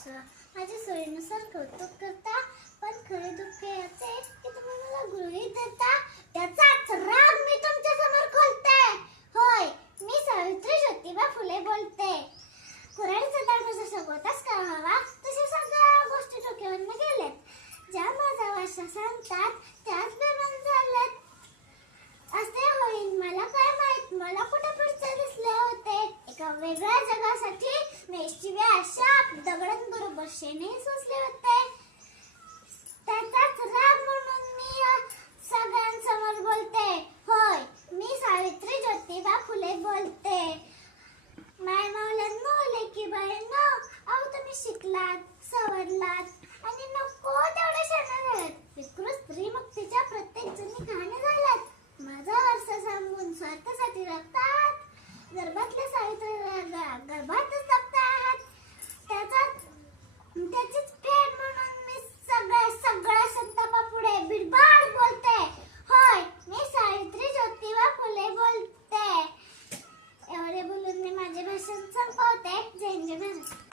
असं माझ्या सोयीनुसार कौतुक करता, पण खरे दुःख याचे की तुम्ही मला गृहीत धरता. त्याचाच राग मी तुमच्या समोर खोलते. होय, मी सावित्री ज्योतिबा फुले बोलते. कुऱ्हाडीचा दांडू जसा गोताच करावा तशा सगळ्या गोष्टी डोक्यावरनं गेल्यात. ज्या माझा वाशा सांगतात त्याच बेमान झाल्यात. असे होईल मला काय माहित, मला कुठे पुढचे दिसले होते. एका वेगळ्या जगासाठी मेष्टिव्या अशा दगडांबरोबर शेणे सोसले होते. त्याचाच राग म्हणून मी सगळ्यांसमोर बोलते. होय, मी सावित्री ज्योतिबा फुले बोलते. माय मावल्यांनो, लेकी बाळांनो, अहो तुम्ही शिकलात, सवरलात आणि नको तेवढ्या शाळा झाल्यात. विकृत स्त्री